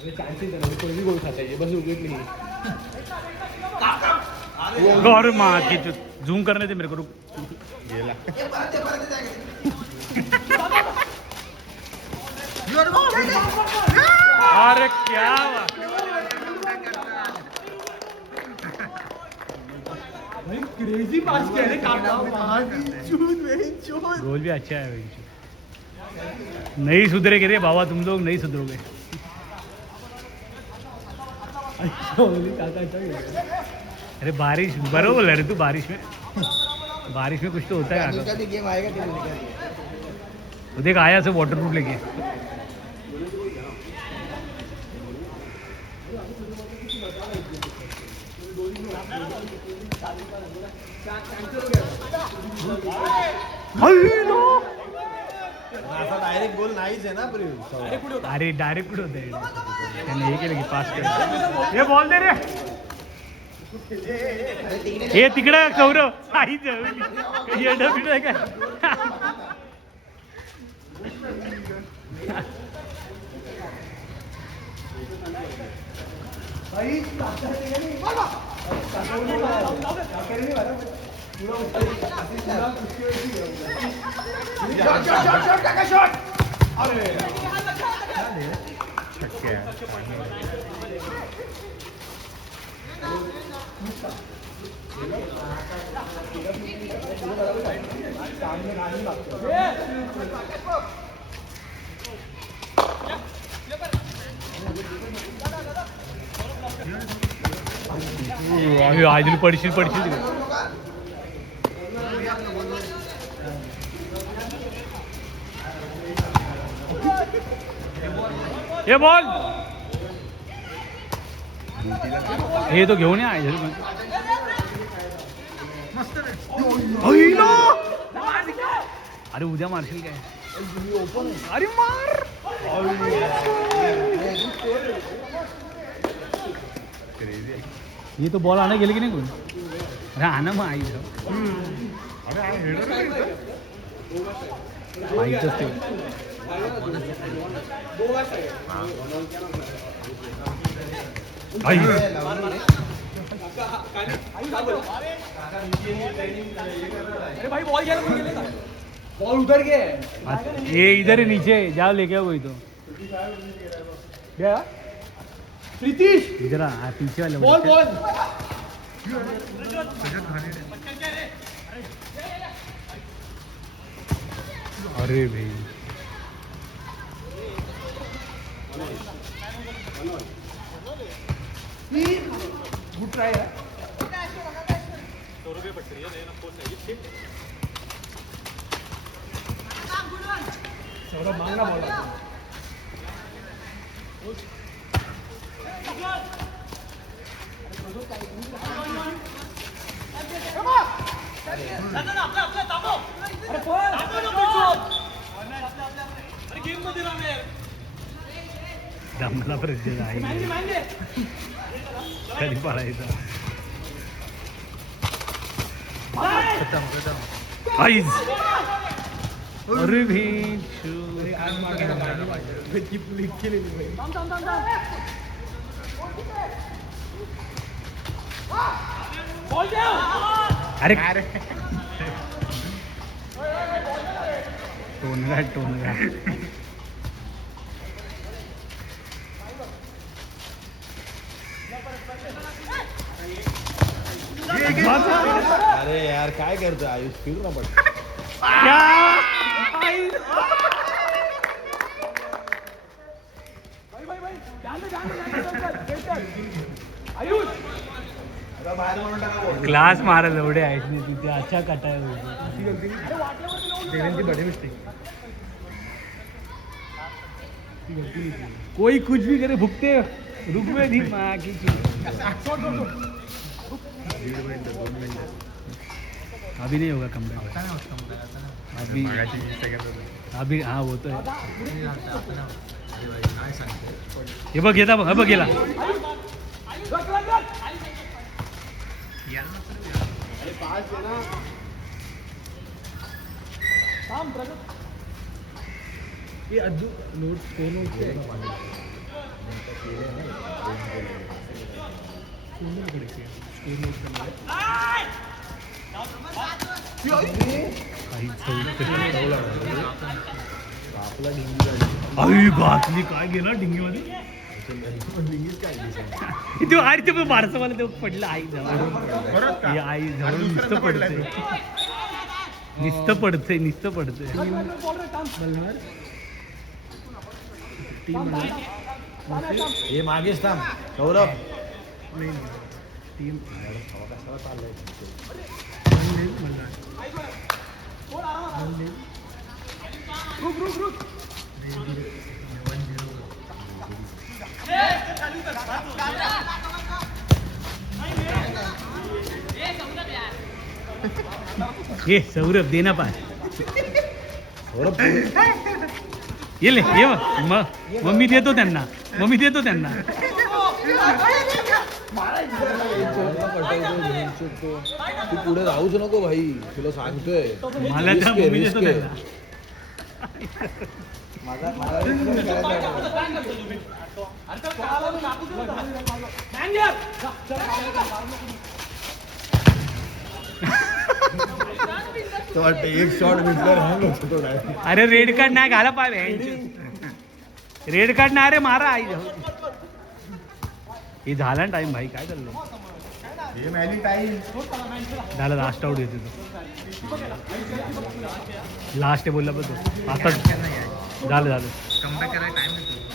पहिली गोल खाता है बस विकेट नहीं गौर माँ की जूम करने थे मेरे को रुक गेला अरे क्या क्रेजी पास किया रे काका गोल भी अच्छा है भाई नहीं सुधरेगे रे बाबा तुम लोग नहीं सुधरोगे अरे बारिश बरोबर अरे तू बारिश में कुछ तो होता है गेम आएगा तो देख आया से वाटर प्रूफ लेके डायरेक्ट गोल नाहीच आहे ना अरे डायरेक्ट कुठे होते त्याने हे केलं की पास केलं हे बॉल दे रे हे तिकडे कौरव आईच काय आजली पडशील ये बॉल हे तो घेऊन या अरे उद्या मारशील काय अरे मार ये तो बॉल आने गेले की नाही कोण अरे आना मग आई आईच ते आई अरे भाई बॉल गया बॉल उधर गया ये इधर ही नीचे जाओ लेके आओ कोई तो क्या प्रीतीश इधर आ पीछे वाले बॉल बॉल अरे भाई गुड ट्राई है सौरभ मांगना बॉल दमला प्रश्न आहे कधी पडायचा आईज अरे भी अरे टोनगा अरे यार काय करतो आयुष फिर ना पड क्लास मारल एवढे आहेत नाही तिथे अच्छा कटाय बड़ी मिस्टेक कोई कुछ भी करे भुगते रुक में नहीं माँ की अभी नहीं होगा कम अभी हाँ वो तो है हे बघ येता बघ हा बघ गेला आई घातली काय गेला डिंगी मध्ये ते अरे ते बारसं मला ते पडलं आई जवळ आई जवळ नुसतं पडतंय नुसतं पडतंय हे मागेच थांब सौरभ टीम ये सौरभ दे ना पाय सौरभ ये ले ये मग मी देतो त्यांना तू पुढे राहूच नको भाई तुला सांगतोय मला त्या मम्मी देतो त्यांना तो वाटतं एक शॉट भेटल्यावर हँग होतो काय अरे रेड कार्ड नाही घाला पाय रेड कार्ड नाही अरे मारा आई हे झाला ना टाइम भाई काय चाललंय झालं लास्ट आउट येते तो लास्ट आहे बोलला पण तो आता झालं कमबॅक करायला टाइम येतो